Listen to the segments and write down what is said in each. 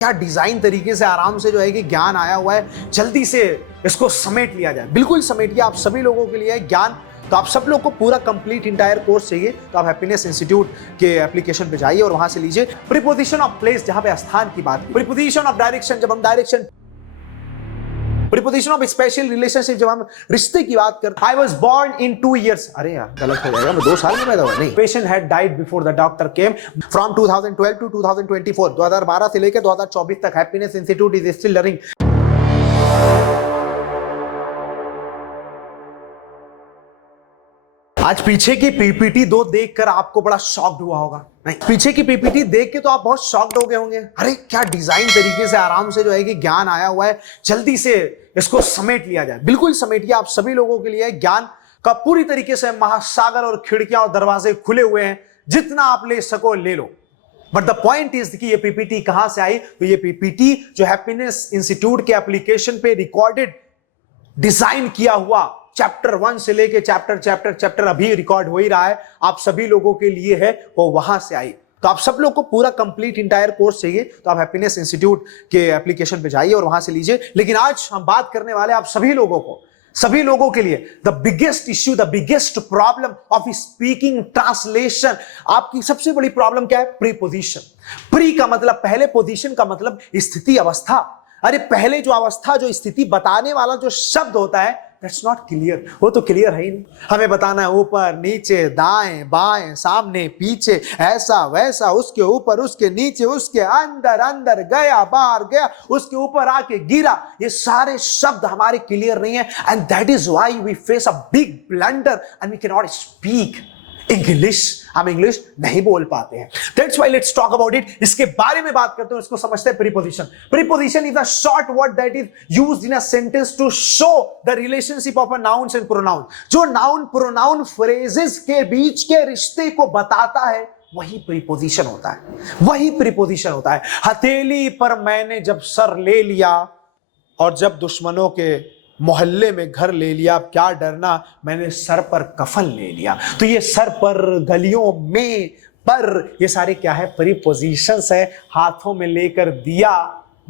क्या डिजाइन तरीके से आराम से जो है कि ज्ञान आया हुआ है, जल्दी से इसको समेट लिया जाए। बिल्कुल समेटिए, आप सभी लोगों के लिए ज्ञान। तो आप सब लोग को पूरा कंप्लीट इंटायर कोर्स चाहिए तो आप हैप्पीनेस इंस्टीट्यूट के एप्लीकेशन पे जाइए और वहां से लीजिए। प्रीपोजिशन ऑफ प्लेस, जहां पे स्थान की बात, प्रीपोजिशन ऑफ डायरेक्शन, जब हम direction, preposition of special relationship, जब हम रिश्ते की बात करते। I was born in 2 years, अरे यार गलत हो जाएगा, मैं 2 साल में पैदा हुआ नहीं। Patient had died before the doctor came. From 2012 to 2024, 2012 से लेकर 2024 तक happiness institute is still learning. आज पीछे की पीपीटी 2 देखकर आपको बड़ा शॉक्ड हुआ होगा। नहीं, पीछे की पीपीटी देख के तो आप बहुत शॉक्ड हो गए होंगे। अरे क्या डिजाइन तरीके से आराम से जो है कि ज्ञान आया हुआ है, जल्दी से इसको समेट लिया जाए। बिल्कुल समेटिए, आप सभी लोगों के लिए ज्ञान का पूरी तरीके से महासागर और खिड़कियां और दरवाजे खुले हुए हैं, जितना आप ले सको ले लो। बट द पॉइंट इज कि ये पीपीटी कहां से आई? तो ये पीपीटी जो हैप्पीनेस इंस्टीट्यूट के एप्लीकेशन पे रिकॉर्डेड, डिजाइन किया हुआ चैप्टर 1 से लेके चैप्टर अभी रिकॉर्ड हो ही रहा है, आप सभी लोगों के लिए है, वो वहां से आई। तो आप सब लोग को पूरा कंप्लीट इंटायर कोर्स चाहिए तो आप हैप्पीनेस इंस्टीट्यूट के एप्लीकेशन पे जाइए और वहां से लीजिए। लेकिन आज हम बात करने वाले आप सभी लोगों के लिए the biggest issue, the biggest problem of speaking translation. आपकी सबसे बड़ी प्रॉब्लम क्या है? प्रीपोजिशन। प्री का मतलब पहले, पोजीशन का मतलब स्थिति, अवस्था। अरे पहले जो अवस्था, जो स्थिति बताने वाला जो शब्द होता है, दैट्स नॉट क्लियर। वो तो क्लियर है ही नहीं। हमें बताना है ऊपर नीचे, दाएं बाएं, सामने पीछे, ऐसा वैसा, उसके ऊपर, उसके नीचे, उसके अंदर, अंदर गया, बाहर गया, उसके ऊपर आके गिरा। ये सारे शब्द हमारे क्लियर नहीं है, and that is why we face a big blunder and we can not speak English. हम इंग्लिश नहीं बोल पाते हैं। That's why let's talk about it। इसके बारे में बात करते हैं, इसको समझते हैं। Preposition. Preposition is a short word that is used in a sentence to show the relationship of a nouns and pronoun। जो नाउन प्रोनाउन फ्रेजेस के बीच के रिश्ते को बताता है, वही प्रीपोजिशन होता है, वही प्रीपोजिशन होता है। हथेली पर मैंने जब सर ले लिया और जब दुश्मनों के मोहल्ले में घर ले लिया, क्या डरना, मैंने सर पर कफन ले लिया। तो ये सर पर, गलियों में, पर, ये सारे क्या है? प्रीपोजिशंस है। हाथों में लेकर दिया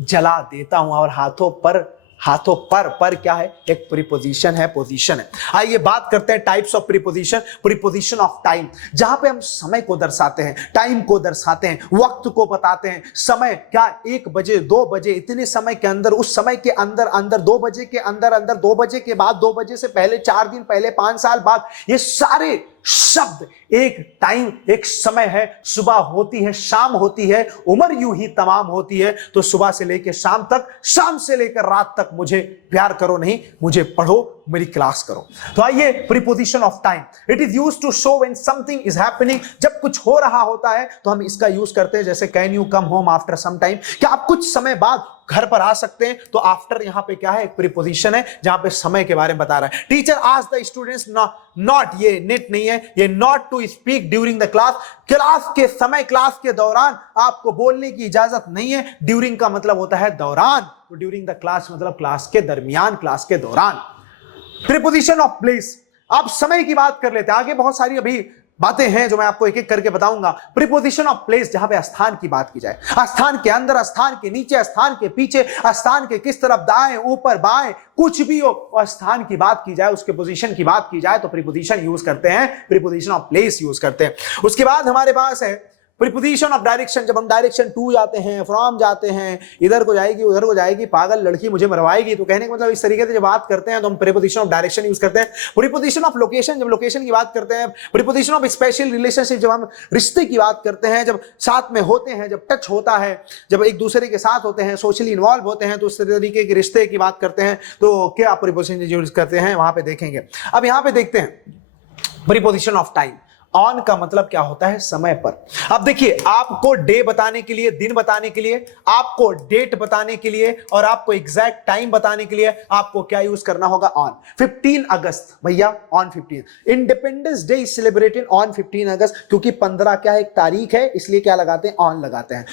जला देता हूं, और हाथों पर क्या है? एक प्रीपोजिशन है, पोजीशन है। आइए बात करते हैं types of preposition. Preposition of time, जहां पे हम समय को दर्शाते हैं, टाइम को दर्शाते हैं, वक्त को बताते हैं। समय क्या? 1 बजे, 2 बजे, इतने समय के अंदर, उस समय के अंदर, 2 बजे के अंदर, 2 बजे के बाद, 2 बजे से पहले, 4 दिन पहले, 5 साल बाद। ये सारे शब्द एक टाइम, एक समय है। सुबह होती है, शाम होती है, उम्र यूं ही तमाम होती है। तो सुबह से लेकर शाम तक, शाम से लेकर रात तक मुझे प्यार करो नहीं, मुझे पढ़ो, मेरी क्लास करो। तो आइए, preposition of time. It is used to show when something is happening. जब कुछ हो रहा होता है तो हम इसका यूज करते हैं। जैसे can you come home after some time, क्या आप कुछ समय बाद घर पर आ सकते हैं? तो आफ्टर यहां पे क्या है? एक प्रीपोजिशन है जहां पे समय के बारे में बता रहा है। Teacher asked the students not, ये नेट नहीं है, ये not to speak during the class. Class के समय, क्लास के दौरान आपको बोलने की इजाजत नहीं है। ड्यूरिंग का मतलब होता है दौरान, तो ड्यूरिंग द क्लास मतलब क्लास के दरमियान, क्लास के दौरान। प्रीपोजिशन ऑफ प्लेस, आप समय की बात कर लेते हैं। आगे बहुत सारी अभी बातें हैं जो मैं आपको एक एक करके बताऊंगा। प्रीपोजिशन ऑफ प्लेस, जहां पे स्थान की बात की जाए, स्थान के अंदर, स्थान के नीचे, स्थान के पीछे, स्थान के किस तरफ, दाएं, ऊपर, बाएं, कुछ भी हो, और स्थान की बात की जाए, उसके पोजीशन की बात की जाए, तो प्रीपोजिशन यूज करते हैं, प्रीपोजिशन ऑफ प्लेस यूज करते हैं। उसके बाद हमारे पास है प्रीपोजिशन ऑफ डायरेक्शन। जब हम डायरेक्शन टू जाते हैं, फ्रॉम जाते हैं, इधर को जाएगी, उधर को जाएगी, पागल लड़की मुझे मरवाएगी, तो कहने का मतलब इस तरीके से जब बात करते हैं तो हम प्रीपोजिशन ऑफ डायरेक्शन यूज करते हैं। प्रीपोजिशन ऑफ लोकेशन, जब लोकेशन की बात करते हैं। प्रीपोजिशन ऑफ स्पेशल रिलेशनशिप, जब हम रिश्ते की बात करते हैं, जब साथ में होते हैं, जब टच होता है, जब एक दूसरे के साथ होते हैं, सोशली इन्वॉल्व होते हैं, तो उस तरीके के रिश्ते की बात करते हैं, तो क्या प्रीपोजिशन यूज करते हैं, वहां पे देखेंगे। अब यहां पे देखते हैं प्रीपोजिशन ऑफ टाइम। ऑन का मतलब क्या होता है? समय पर। अब देखिए, आपको डे बताने के लिए, दिन बताने के लिए, आपको डेट बताने के लिए, और आपको एग्जैक्ट टाइम बताने के लिए आपको क्या यूज करना होगा? ऑन। 15 अगस्त, भैया on 15। Independence day is celebrated on 15 अगस्त, क्योंकि 15 क्या है? एक तारीख है, इसलिए क्या लगाते हैं? ऑन लगाते हैं।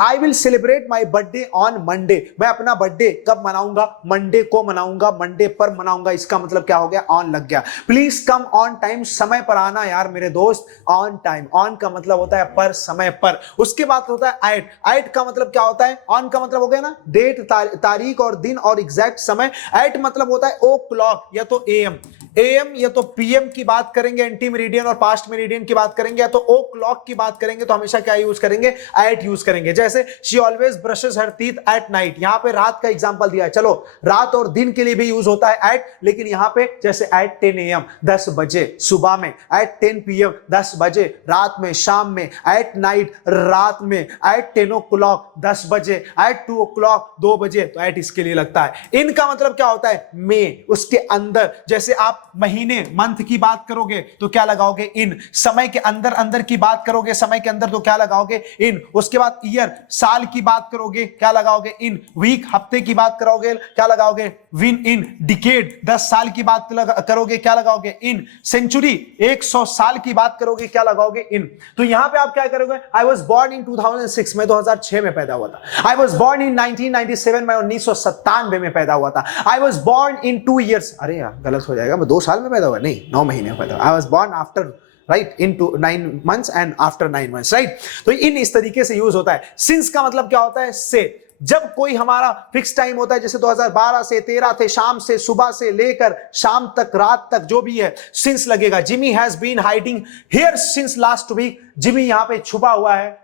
I will celebrate my birthday on Monday, मैं अपना बर्थडे कब मनाऊंगा, मंडे को मनाऊंगा, मंडे पर मनाऊंगा, इसका मतलब क्या हो गया, ऑन लग गया। प्लीज कम ऑन टाइम, समय पर आना यार मेरे दोस्त, ऑन टाइम, ऑन का मतलब होता है पर, समय पर। उसके बाद होता है एट, एट का मतलब क्या होता है, ऑन का मतलब हो गया ना डेट, तारीख और दिन और एग्जैक्ट समय, एट मतलब होता है ओ क्लॉक या तो एएम, एएम या तो पीएम की बात करेंगे, एंटी मेरिडियन और पास्ट मेरिडियन की बात करेंगे, या तो ओ क्लॉक की बात करेंगे तो हमेशा क्या यूज करेंगे, एट यूज करेंगे। जैसे she always brushes her teeth at night, यहां पे रात का एग्जांपल दिया है, चलो रात और दिन के लिए भी यूज होता है एट, लेकिन यहां पे जैसे एट 10 AM 10 बजे सुबह में, एट 10 PM 10 बजे रात में शाम में, एट नाइट रात में, एट 10 o'clock 10 बजे, एट 2 o'clock 2 बजे, तो एट इसके लिए लगता है। इनका मतलब क्या होता है, में, उसके अंदर। जैसे आप महीने मंथ की बात करोगे तो क्या लगाओगे, इन। समय के अंदर अंदर की बात करोगे, समय के अंदर, तो क्या लगाओगे, इन। उसके बाद ईयर, साल की बात करोगे क्या लगाओगे, इन। वीक, हफ्ते की बात करोगे क्या लगाओगे, विन इन। डिकेड, 10 साल की बात करोगे क्या लगाओगे, इन। सेंचुरी, 100 साल की बात करोगे क्या लगाओगे, इन। तो यहां पे आप क्या करोगे, आई वॉज बॉर्न इन 2006, मैं 2006 में पैदा हुआ था। आई वॉज बॉर्न इन 1997, मैं 1997 में पैदा हुआ था। I was born in 2 years, अरे यार गलत हो जाएगा, मैं 2 साल में पैदा हुआ, नहीं 9 महीने में पैदा हुआ। I was born after, right, in 9 months and after 9 months, right. तो इन इस तरीके से यूज होता है। सिंस का मतलब क्या होता है, से। जब कोई हमारा फिक्स टाइम होता है, जैसे 2012 से 13 थे, शाम से, सुबह से लेकर शाम तक, रात तक, जो भी है, सिंस लगेगा। Jimmy has been hiding here since last week, Jimmy यहां पे छुपा हुआ है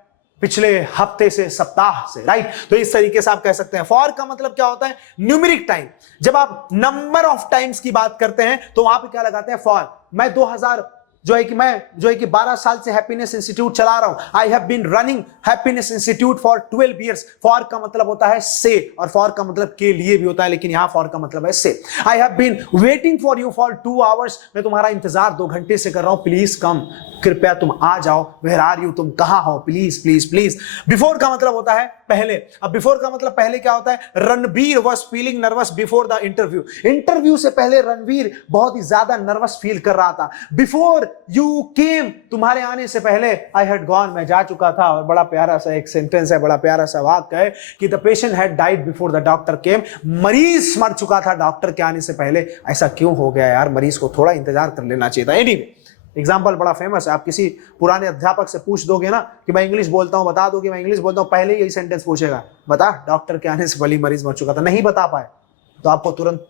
पिछले हफ्ते से, सप्ताह से, राइट। तो इस तरीके से आप कह सकते हैं। फॉर का मतलब क्या होता है, न्यूमेरिक टाइम। जब आप नंबर ऑफ टाइम्स की बात करते हैं तो वहां पे क्या लगाते हैं, फॉर। मैं 12 साल से हैप्पीनेस इंस्टीट्यूट चला रहा हूं। I have been running happiness institute for 12 years। For का मतलब होता है से, और फॉर का मतलब के लिए भी होता है, लेकिन यहां फॉर का मतलब है से। I have been waiting for you for 2 hours, मैं तुम्हारा इंतजार 2 घंटे से कर रहा हूं, प्लीज कम, कृपया तुम आ जाओ। वेयर आर यू, तुम कहां हो, प्लीज प्लीज प्लीज। बिफोर का मतलब होता है पहले। अब बिफोर का मतलब पहले क्या होता है, Ranbir was feeling nervous before the interview. Interview से पहले रणबीर बहुत ही ज्यादा नर्वस फील कर रहा था। बिफोर यू केम, तुम्हारे आने से पहले, आई हैड गॉन, मैं जा चुका था। और बड़ा प्यारा सा एक सेंटेंस है, बड़ा प्यारा सा वाक्य है कि the patient had died before the doctor केम, मरीज मर चुका था डॉक्टर के आने से पहले। ऐसा क्यों हो गया यार, मरीज को थोड़ा इंतजार कर लेना चाहिए था। एनीवे, एग्जाम्पल बड़ा फेमस है, आप किसी पुराने अध्यापक से पूछ दोगे ना कि मैं इंग्लिश बोलता हूं, बता दो कि मैं इंग्लिश बोलता हूं, पहले यही सेंटेंस पूछेगा, बता डॉक्टर के आने से पहले मरीज मर चुका था। नहीं बता पाए तो आपको तुरंत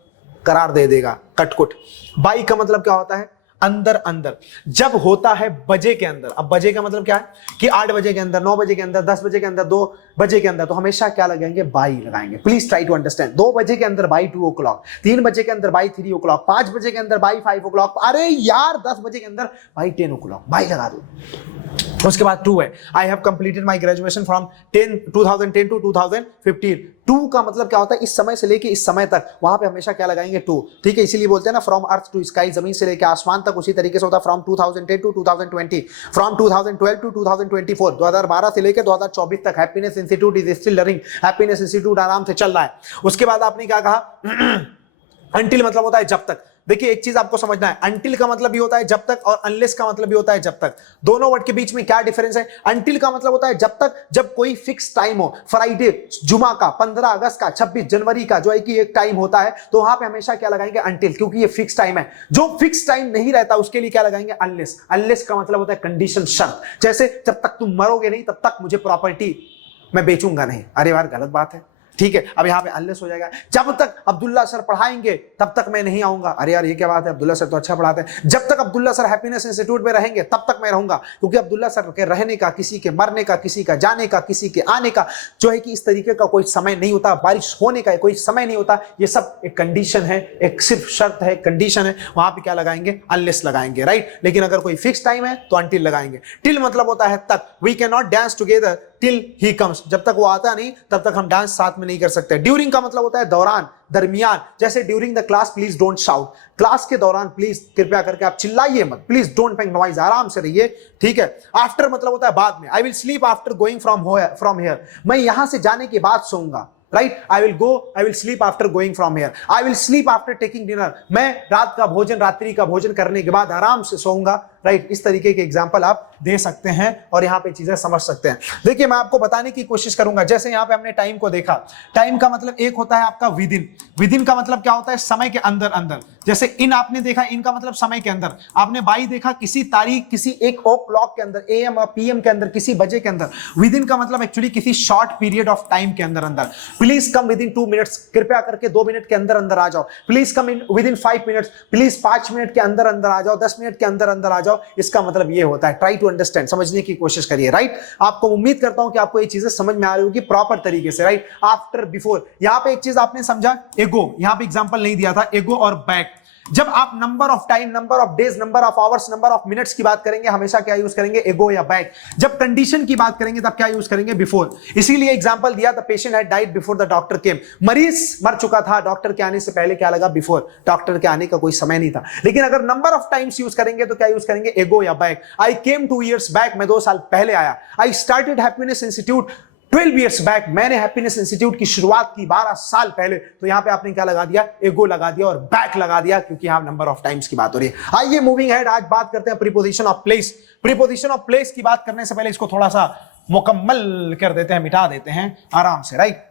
करार दे देगा, कटकुट। बाई का मतलब क्या होता है, अंदर अंदर। जब होता है बजे के अंदर, अब बजे का मतलब क्या है कि 8 बजे के अंदर, 9 बजे के अंदर, 10 बजे के अंदर, 2 बजे के अंदर, तो हमेशा क्या लगाएंगे, बाई लगाएंगे। Please try to understand. 2 बजे के अंदर बाई 2 o'clock, 3 बजे के अंदर बाई 3 o'clock, 5 बजे के अंदर बाई 5 o'clock, अरे यार 10 बजे के अंदर बाई 10 o'clock, बाई लगा दो। उसके बाद 2 है, I have completed my graduation from 2010 to 2015। 2 का मतलब क्या होता है, इस समय से लेके इस समय तक, वहां पे हमेशा क्या लगाएंगे, 2, ठीक है। इसीलिए बोलते हैं ना फ्रॉम अर्थ टू स्काई, जमीन से लेके आसमान तक। उसी तरीके से होता है फ्रॉम 2010 टू 2020, फ्रॉम 2012 टू 2024, 2012 से लेके 2024 तक। Happiness institute is still running, happiness institute आराम से चल रहा है। उसके बाद आपने क्या कहा, अंटिल मतलब होता है जब तक। देखिए एक चीज आपको समझना है, अंटिल का मतलब भी होता है जब तक, और अनलेस का मतलब भी होता है जब तक। दोनों वर्ड के बीच में क्या डिफरेंस है, अंटिल का मतलब होता है जब तक, जब कोई फिक्स टाइम हो, फ्राइडे, जुमा का, 15 अगस्त का, 26 जनवरी का, जो है कि एक टाइम होता है, तो वहां पे हमेशा क्या लगाएंगे, अंटिल, क्योंकि ये फिक्स टाइम है। जो फिक्स टाइम नहीं रहता उसके लिए क्या लगाएंगे, अनलेस। अनलेस का मतलब होता है कंडीशन, शर्त। जैसे जब तक तुम मरोगे नहीं तब तक मुझे प्रॉपर्टी मैं बेचूंगा नहीं। अरे यार गलत बात है, ठीक है। अब यहां पे अनलेस हो जाएगा, जब तक अब्दुल्ला सर पढ़ाएंगे तब तक मैं नहीं आऊंगा। अरे यार ये क्या बात है, अब्दुल्ला सर तो अच्छा पढ़ाते हैं। जब तक अब्दुल्ला सर हैप्पीनेस इंस्टीट्यूट में रहेंगे तब तक मैं रहूंगा, क्योंकि अब्दुल्ला सर के रहने का, किसी के मरने का, किसी का जाने का, किसी के आने का, जो है कि इस तरीके का कोई समय नहीं होता। बारिश होने का कोई समय नहीं होता। ये सब एक कंडीशन है, एक सिर्फ शर्त है, कंडीशन है। वहां पे क्या लगाएंगे, अनलेस लगाएंगे, राइट। लेकिन अगर कोई फिक्स टाइम है तो अनटिल लगाएंगे। टिल मतलब होता है तक। We can not dance together till he comes, जब तक वो आता नहीं तब तक हम डांस साथ में नहीं कर सकते। ड्यूरिंग का मतलब होता है दौरान, दरमियान। जैसे during the class please don't shout, class के दौरान प्लीज कृपया करके आप चिल्लाइए मत, प्लीज डोंट मेक नॉइज, आराम से रहिए, ठीक है। आफ्टर मतलब होता है बाद में। I will sleep after going from here, मैं यहां से जाने के बाद सोऊंगा, right. I will sleep after going from here. I will sleep after taking dinner, मैं रात का भोजन, रात्रि का भोजन करने के बाद आराम से सोऊंगा, राइट। इस तरीके के एग्जांपल आप दे सकते हैं और यहाँ पे चीजें समझ सकते हैं। देखिए मैं आपको बताने की कोशिश करूंगा, जैसे यहाँ पे हमने टाइम को देखा, टाइम का मतलब एक होता है आपका विदिन, विदिन का मतलब क्या होता है, समय के अंदर अंदर। जैसे इन आपने देखा, इन का मतलब समय के अंदर। आपने बाई देखा, किसी तारीख, किसी एक ओ क्लॉक के अंदर, एएम और पीएम के अंदर, किसी बजे के अंदर। विदिन का मतलब एक्चुअली किसी शॉर्ट पीरियड ऑफ टाइम के अंदर अंदर। प्लीज कम विदिन 2 मिनट्स, कृपया करके 2 मिनट के अंदर अंदर आ जाओ। Please come in within 5 minutes, please 5 minute के अंदर अंदर आ जाओ, 10 मिनट के अंदर अंदर आ जाओ। इसका मतलब ये होता है, ट्राई टू अंडरस्टैंड, समझने की कोशिश करिए, राइट। आपको उम्मीद करता हूं कि आपको ये चीजें समझ में आ रही होगी प्रॉपर तरीके से, राइट। आफ्टर, बिफोर, यहां पे एक चीज आपने समझा, एगो, यहां पे एग्जांपल नहीं दिया था, एगो और बैक। जब आप number of time, number of days, number of hours, number of minutes की बात करेंगे, हमेशा क्या यूज करेंगे, एगो या बैक। जब कंडीशन की बात करेंगे तब क्या यूज करेंगे, बिफोर। इसीलिए एग्जांपल दिया, the patient had died before the doctor केम। मरीज मर चुका था, डॉक्टर के आने से पहले क्या लगा, बिफोर। डॉक्टर के आने का कोई समय नहीं था। लेकिन अगर नंबर ऑफ टाइम्स यूज करेंगे तो क्या यूज करेंगे, एगो या बैक। आई केम 2 years बैक, मैं 2 साल पहले आया। I started happiness institute 12 years back, मैंने हैप्पीनेस इंस्टीट्यूट की शुरुआत की 12 साल पहले। तो यहां पे आपने क्या लगा दिया, एगो लगा दिया और बैक लगा दिया, क्योंकि यहां नंबर ऑफ टाइम्स की बात हो रही है। आइए मूविंग हेड, आज बात करते हैं preposition of place. Preposition of place की बात करने से पहले इसको थोड़ा सा मुकम्मल कर देते हैं, मिटा देते हैं आराम से, राइट।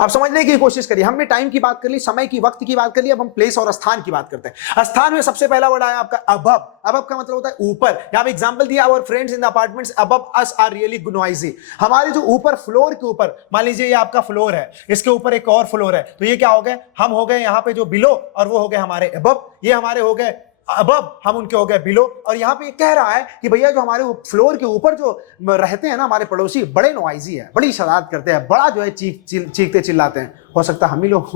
अब समझने की कोशिश करिए, हमने टाइम की बात कर ली, समय की, वक्त की बात कर ली, अब हम प्लेस और स्थान की बात करते हैं। स्थान में सबसे पहला वर्ड आया आपका अबव। अबव का मतलब होता है ऊपर। यहां पे एग्जांपल दिया, our friends in the apartments above us are really noisy. हमारे जो ऊपर फ्लोर के ऊपर, मान लीजिए ये आपका फ्लोर है, इसके ऊपर एक और फ्लोर है, तो ये क्या हो गए, हम हो गए यहाँ पे जो बिलो, और वो हो गए हमारे अबव। ये हमारे हो गए अबव, हम उनके हो गए बिलो। और यहां पे कह रहा है कि भैया जो हमारे फ्लोर के ऊपर जो रहते हैं ना हमारे पड़ोसी, बड़े नॉइजी है, बड़ी शरारत करते हैं, बड़ा जो है चीखते चिल्लाते हैं। हो सकता है हम ही लोग।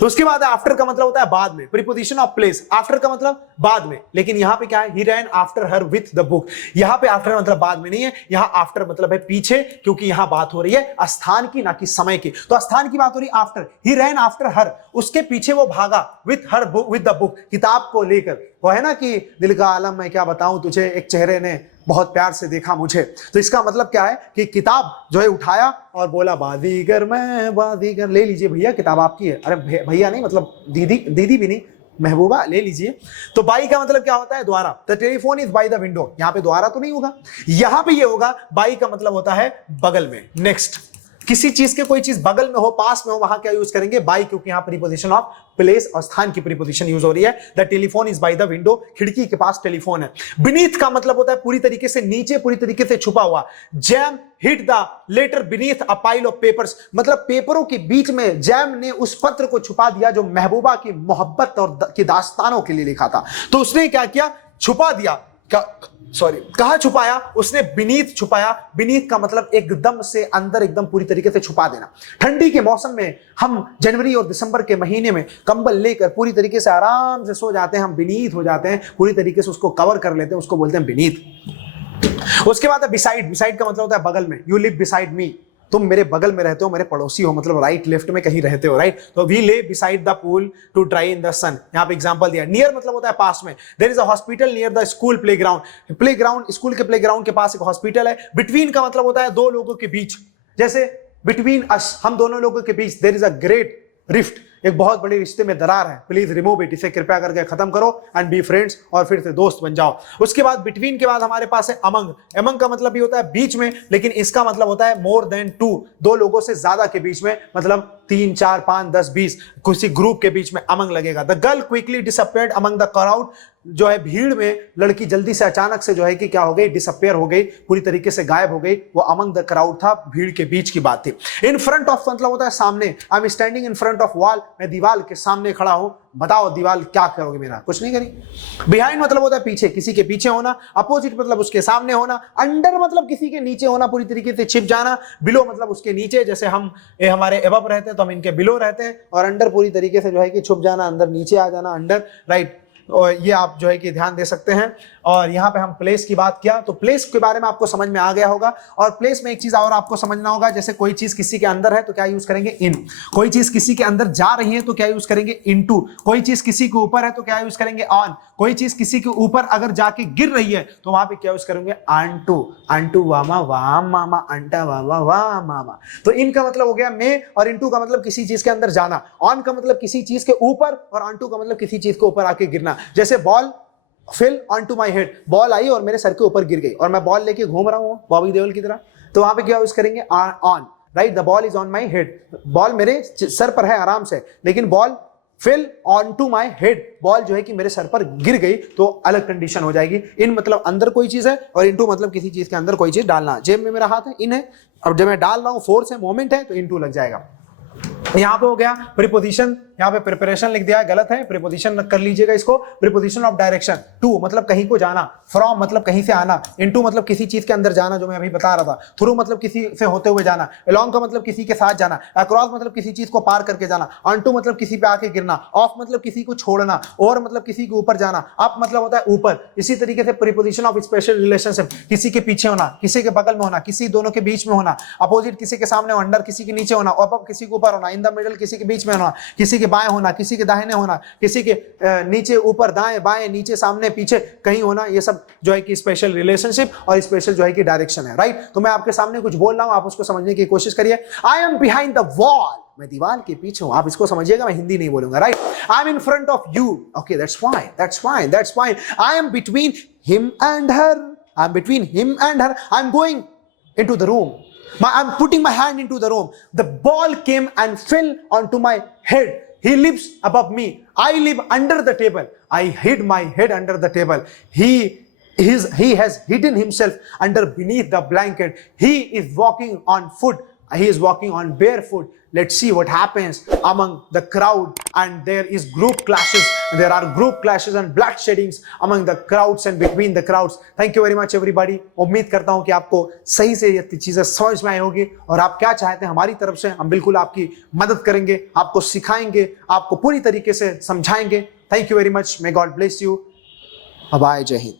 तो उसके बाद आफ्टर का मतलब होता है बाद में, प्रीपोजिशन ऑफ प्लेस। आफ्टर का मतलब बाद में, लेकिन यहां पे क्या है, he ran after her with the book. यहां पे आफ्टर मतलब बाद में नहीं है, यहां आफ्टर मतलब है पीछे, क्योंकि यहां बात हो रही है स्थान की, ना कि समय की। तो स्थान की बात हो रही है आफ्टर, ही रैन आफ्टर हर, उसके पीछे वो भागा, with her book, with the book, किताब को लेकर। वो है ना कि दिल का आलम मैं क्या बताऊं तुझे, एक चेहरे ने बहुत प्यार से देखा मुझे। तो इसका मतलब क्या है कि किताब जो है उठाया और बोला, बादीगर मैं बादीगर, ले लीजिए भैया किताब आपकी है। अरे भैया नहीं, मतलब दीदी, दीदी भी नहीं, महबूबा ले लीजिए। तो बाई का मतलब क्या होता है, द्वारा। The telephone is by the window, यहां पे द्वारा तो नहीं होगा, यहां पे ये होगा। बाई का मतलब होता है बगल में। नेक्स्ट, किसी चीज के कोई चीज बगल में हो, पास में हो, वहां क्या यूज करेंगे, बाई, क्योंकि यहां प्रीपोजिशन ऑफ प्लेस और स्थान की प्रीपोजिशन यूज हो रही है। The telephone is by the window, खिड़की के पास टेलीफोन है। बीनीथ का मतलब होता है पूरी तरीके से नीचे, पूरी तरीके से छुपा हुआ। Jam hit the letter beneath a pile of papers, मतलब पेपरों के बीच में जैम ने उस पत्र को छुपा दिया जो महबूबा की मोहब्बत और की दास्तानों के लिए लिखा था। तो उसने क्या किया, छुपा दिया। कहा छुपाया उसने, बीनीथ छुपाया। बीनीथ का मतलब एकदम से अंदर, एकदम पूरी तरीके से छुपा देना। ठंडी के मौसम में हम जनवरी और दिसंबर के महीने में कंबल लेकर पूरी तरीके से आराम से सो जाते हैं, हम बीनीथ हो जाते हैं, पूरी तरीके से उसको कवर कर लेते हैं, उसको बोलते हैं बीनीथ। उसके बाद है बिसाइड। बिसाइड का मतलब होता है बगल में, यू लिव बिसाइड मी, तुम मेरे बगल में रहते हो, मेरे पड़ोसी हो, मतलब राइट लेफ्ट में कहीं रहते हो, राइट। तो we lay beside the pool to dry in the sun, यहां पे एग्जांपल दिया। नियर मतलब होता है पास में। There is a hospital near the school playground, playground, school के प्लेग्राउंड के पास एक हॉस्पिटल है। बिटवीन का मतलब होता है दो लोगों के बीच, जैसे बिटवीन अस, हम दोनों लोगों के बीच। There is a great rift, एक बहुत बड़े रिश्ते में दरार है, प्लीज रिमूव इट, इसे कृपया करके खत्म करो एंड बी फ्रेंड्स, और फिर से दोस्त बन जाओ। उसके बाद बिटवीन के बाद हमारे पास है अमंग। अमंग का मतलब भी होता है बीच में, लेकिन इसका मतलब होता है मोर देन टू, दो लोगों से ज्यादा के बीच में, मतलब 3, 4, 5, 10, 20 किसी ग्रुप के बीच में अमंग लगेगा। The girl quickly disappeared among the crowd, जो है भीड़ में लड़की जल्दी से अचानक से जो है कि क्या हो गई, डिसअपियर हो गई, पूरी तरीके से गायब हो गई। वो अमंग द क्राउड था, भीड़ के बीच की बात थी। इन फ्रंट ऑफ मतलब होता है सामने, I am standing in front of wall, मैं दीवार के सामने खड़ा हूं, बताओ दीवार क्या करोगे मेरा, कुछ नहीं करी। बिहाइंड मतलब होता है पीछे, किसी के पीछे होना। अपोजिट मतलब उसके सामने होना। अंडर मतलब किसी के नीचे होना, पूरी तरीके से छिप जाना। बिलो मतलब उसके नीचे, जैसे हम हमारे एबव रहते हैं तो हम इनके बिलो रहते हैं, और अंडर पूरी तरीके से जो है कि छुप जाना, अंदर नीचे आ जाना, अंडर, राइट। और ये आप जो है कि ध्यान दे सकते हैं। और यहाँ पे हम प्लेस की बात किया, तो प्लेस के बारे में आपको समझ में आ गया होगा। और प्लेस में एक चीज और आपको समझना होगा, जैसे कोई चीज किसी के अंदर है तो क्या यूज करेंगे, इन। कोई चीज किसी के अंदर जा रही है तो क्या यूज करेंगे, इनटू। कोई चीज किसी के ऊपर है तो क्या यूज करेंगे, ऑन। कोई चीज किसी के ऊपर अगर जाके गिर रही है तो वहां पे क्या यूज करेंगे, आंटू। आंटू वामा वाम मामा, अंटा वामा वाम मामा। तो इन का मतलब हो गया में, और इनटू का मतलब किसी चीज के अंदर जाना। ऑन का मतलब किसी चीज के ऊपर, और आंटू का मतलब किसी चीज के ऊपर आके गिरना। जैसे ball fell onto my head, ball आई और मेरे सर के ऊपर गिर गई और मैं बॉल लेके घूम रहा हूँ बॉबी देओल की तरह, तो वहां पे क्या यूज करेंगे, on, right, the ball is on my head, ball मेरे सर पर है आराम से, लेकिन ball fell on to my head, ball जो है कि मेरे सर पर गिर गई, तो अलग कंडीशन हो जाएगी। इन मतलब अंदर कोई चीज है और इनटू मतलब किसी चीज के अंदर कोई चीज डालना। जेब में मेरा हाथ है, इन है, अब जब मैं डाल रहा हूं फोर्स है, मोमेंट है, तो इनटू लग जाएगा। यहां पे हो गया प्रीपोजिशन, यहां पे प्रिपरेशन लिख दिया है, गलत है, प्रीपोजिशन कर लीजिएगा इसको। प्रीपोजिशन ऑफ डायरेक्शन, टू मतलब कहीं को जाना, फ्रॉम मतलब कहीं से आना, इनटू मतलब किसी चीज के अंदर जाना जो मैं अभी बता रहा था, थ्रू मतलब किसी से होते हुए जाना, अलोंग का मतलब किसी के साथ जाना, अक्रॉस मतलब किसी चीज को पार करके जाना, ऑनटू मतलब किसी पे आके गिरना, ऑफ मतलब किसी को छोड़ना, और मतलब किसी के ऊपर जाना, अप मतलब होता है ऊपर। इसी तरीके से प्रीपोजिशन ऑफ स्पेशल रिलेशनशिप, किसी के पीछे होना, किसी के बगल में होना, किसी दोनों के बीच में होना, अपोजिट किसी के सामने, अंडर किसी के नीचे होना, अप किसी के ऊपर होना, इन द मिडल किसी के बीच में होना, किसी के बाएं होना, किसी के दाहिने होना, किसी के नीचे ऊपर दाएं बाएं नीचे सामने पीछे कहीं होना, ये सब जो है कि स्पेशल रिलेशनशिप और स्पेशल जो है कि डायरेक्शन है, राइट। तो मैं आपके सामने कुछ बोल रहा हूं, आप उसको समझने की कोशिश करिए। I am behind the wall, मैं दीवार के पीछे हूं, आप इसको समझिएगा, मैं हिंदी नहीं बोलूंगा, right. I am in front of you, okay, that's fine, that's fine, that's fine. I am between him and her, I am between him and her, I am going into the room, I'm putting my hand into the room, the ball came and fell onto my head, he lives above me, I live under the table, I hid my head under the table, he has hidden himself under beneath the blanket, he is walking on foot, he is walking on barefoot. Let's see what happens among the crowd, and there is group clashes, there are group clashes and blood sheddings among the crowds and between the crowds. Thank you very much everybody. उम्मीद करता हूं कि आपको सही से ये चीजें समझ में आई होगी, और आप क्या चाहते हैं हमारी तरफ से हम बिल्कुल आपकी मदद करेंगे, आपको सिखाएंगे, आपको पूरी तरीके से समझाएंगे। Thank you very much. May God bless you. Bye bye. जय हिंद।